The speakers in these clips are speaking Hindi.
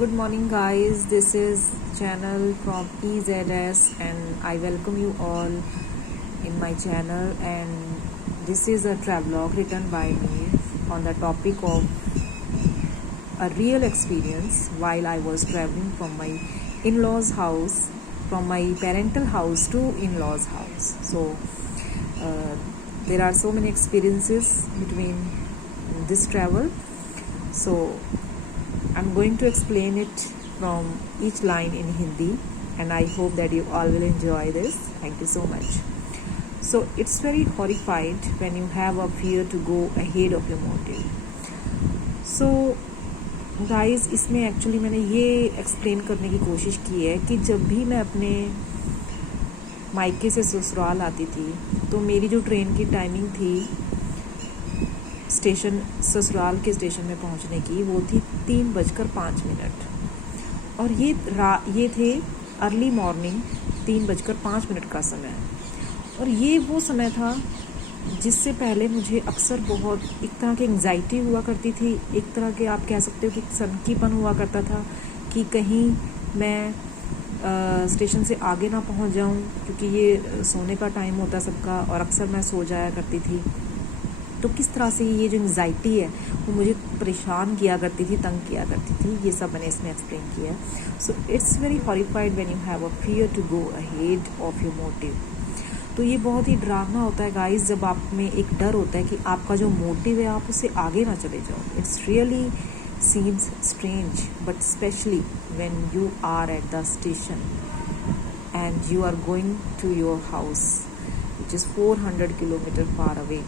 Good morning, guys. This is channel from EZS, and I welcome you all in my channel. And this is a travelogue written by me on the topic of a real experience while I was traveling from my in-laws' house, from my parental house to in-laws' house. So there are so many experiences between this travel. So I'm going to explain it from each line in Hindi, and I hope that you all will enjoy this. Thank you so much. So it's very horrified when you have a fear to go ahead of your motive. So guys, इसमें एक्चुअली मैंने ये एक्सप्लेन करने की कोशिश की है कि जब भी मैं अपने मायके से ससुराल आती थी तो मेरी जो ट्रेन की टाइमिंग थी स्टेशन ससुराल के स्टेशन में पहुंचने की, वो थी 3:05 और ये थे अर्ली मॉर्निंग 3:05 का समय। और ये वो समय था जिससे पहले मुझे अक्सर बहुत एक तरह की एंग्जाइटी हुआ करती थी, एक तरह के आप कह सकते हो कि सनकीपन हुआ करता था कि कहीं मैं स्टेशन से आगे ना पहुंच जाऊं, क्योंकि ये सोने का टाइम होता सबका और अक्सर मैं सो जाया करती थी। तो किस तरह से ये जो एंग्जाइटी है वो मुझे परेशान किया करती थी, तंग किया करती थी, ये सब मैंने इसमें एक्सप्लेन किया है। So it's very horrified when you have a fear to go ahead of your motive. तो ये बहुत ही डरावना होता है गाइस, जब आप में एक डर होता है कि आपका जो मोटिव है आप उससे आगे ना चले जाओ। It's really seems strange, but specially when you are at the station and you are going to your house which is 400 kilometre far away.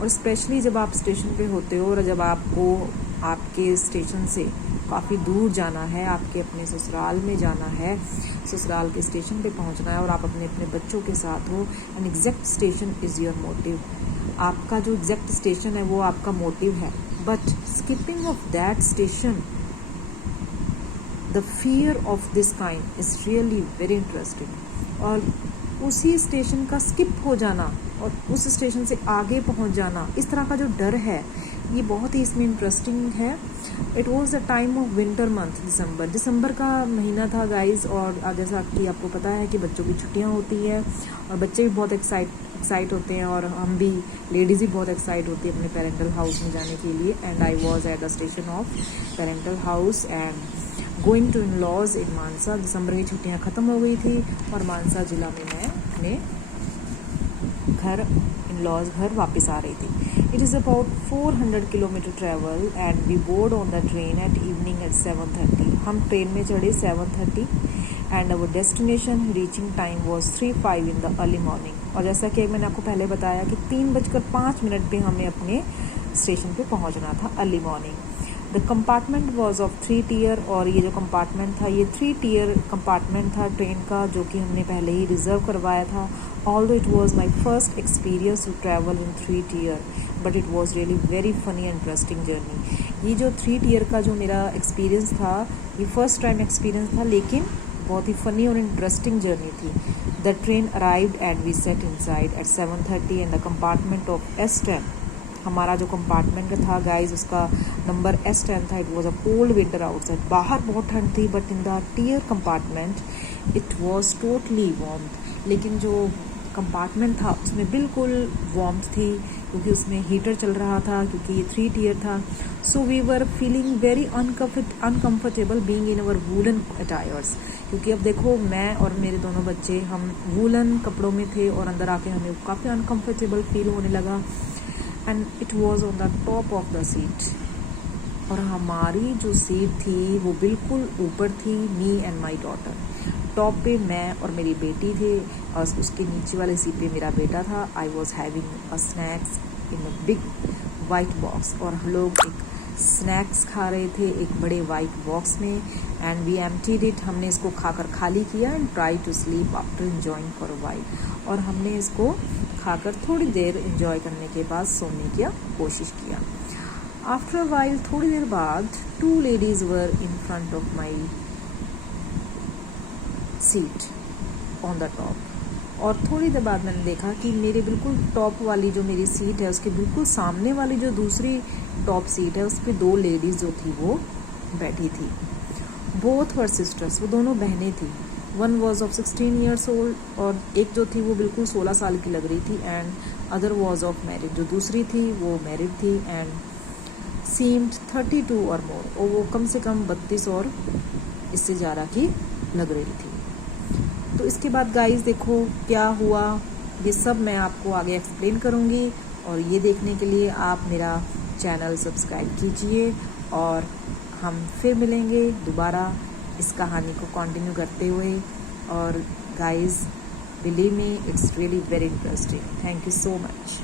और स्पेशली जब आप स्टेशन पे होते हो और जब आपको आपके स्टेशन से काफ़ी दूर जाना है, आपके अपने ससुराल में जाना है, ससुराल के स्टेशन पे पहुंचना है और आप अपने अपने बच्चों के साथ हो, an exact station is your motive. आपका जो एग्जैक्ट स्टेशन है वो आपका मोटिव है, but skipping of that station, the fear of this kind is really very interesting. और उसी स्टेशन का स्किप हो जाना और उस स्टेशन से आगे पहुंच जाना, इस तरह का जो डर है ये बहुत ही इसमें इंटरेस्टिंग है। It was the time of winter month, दिसंबर का महीना था गाइज। और जैसा कि आपको पता है कि बच्चों की छुट्टियां होती है और बच्चे भी बहुत एक्साइट होते हैं और हम भी लेडीज़ भी बहुत एक्साइट होती है अपने पेरेंटल हाउस में जाने के लिए। And I was at the station of parental house and going to in-laws in Mansa. दिसंबर की छुट्टियाँ ख़त्म हो गई थी और मानसा ज़िला में मैं अपने घर इन लॉज घर वापस आ रही थी। It is about 400 kilometre travel and we board on the train at evening at 7:30। हम ट्रेन में चढ़े 7:30 and our destination reaching time was 3:05 in the early morning. और जैसा कि मैंने आपको पहले बताया कि 3:05 पे हमें अपने स्टेशन पे पहुंचना था early morning. The compartment was of 3 tier, और ये जो कंपार्टमेंट था ये 3 tier कंपार्टमेंट था ट्रेन का, जो कि हमने पहले ही रिजर्व करवाया था। Although it was my first experience to travel in 3 tier, but it was really very funny and interesting journey. ये जो 3 tier का जो मेरा एक्सपीरियंस था, ये फर्स्ट टाइम एक्सपीरियंस था, लेकिन बहुत ही फनी और इंटरेस्टिंग जर्नी थी। The train arrived and we set inside at 7:30 in the compartment of S10। हमारा जो कंपार्टमेंट था गाइज उसका नंबर S10 था। It was a cold winter outside, बाहर बहुत ठंड थी, but in the tier compartment it was totally warm. लेकिन जो कंपार्टमेंट था उसमें बिल्कुल वार्म थी, क्योंकि उसमें हीटर चल रहा था, क्योंकि ये 3 tier था। So we were feeling very uncomfortable being in our woollen attires, क्योंकि अब देखो मैं और मेरे दोनों बच्चे हम वूलन कपड़ों में थे और अंदर आके हमें काफ़ी अनकम्फर्टेबल फील होने लगा। And it was on the top of the seat, और हमारी जो सीट थी वो बिल्कुल ऊपर थी। Me and my daughter, top पे मैं और मेरी बेटी थे और उसके नीचे वाले सीट पे मेरा बेटा था। I was having a snacks in a big white box, और हम लोग एक स्नैक्स खा रहे थे एक बड़े वाइट बॉक्स में। एंड वी एम्प्टीड इट, हमने इसको खाकर खाली किया and try to sleep after enjoying for a while. और हमने इसको खाकर थोड़ी देर एंजॉय करने के बाद सोने की कोशिश किया। आफ्टर अ वाइल, थोड़ी देर बाद, 2 ladies were in front of my seat on the top. और थोड़ी देर बाद मैंने देखा कि मेरे बिल्कुल टॉप वाली जो मेरी सीट है उसके बिल्कुल सामने वाली जो दूसरी टॉप सीट है उस पर 2 लेडीज़ जो थी वो बैठी थी। बोथ वर सिस्टर्स, वो दोनों बहनें थी। One was of 16 years old, और एक जो थी वो बिल्कुल 16 साल की लग रही थी, and other was of married, जो दूसरी थी वो मैरिड थी, एंड सीम्ड 32 और मोर, और वो कम से कम 32 और इससे ज़्यादा की लग रही थी। तो इसके बाद गाइस देखो क्या हुआ, ये सब मैं आपको आगे एक्सप्लेन करूँगी, और ये देखने के लिए आप मेरा चैनल सब्सक्राइब कीजिए, और हम फिर मिलेंगे दोबारा इस कहानी को कंटिन्यू करते हुए। और guys, believe me, it's really very interesting. Thank you so much.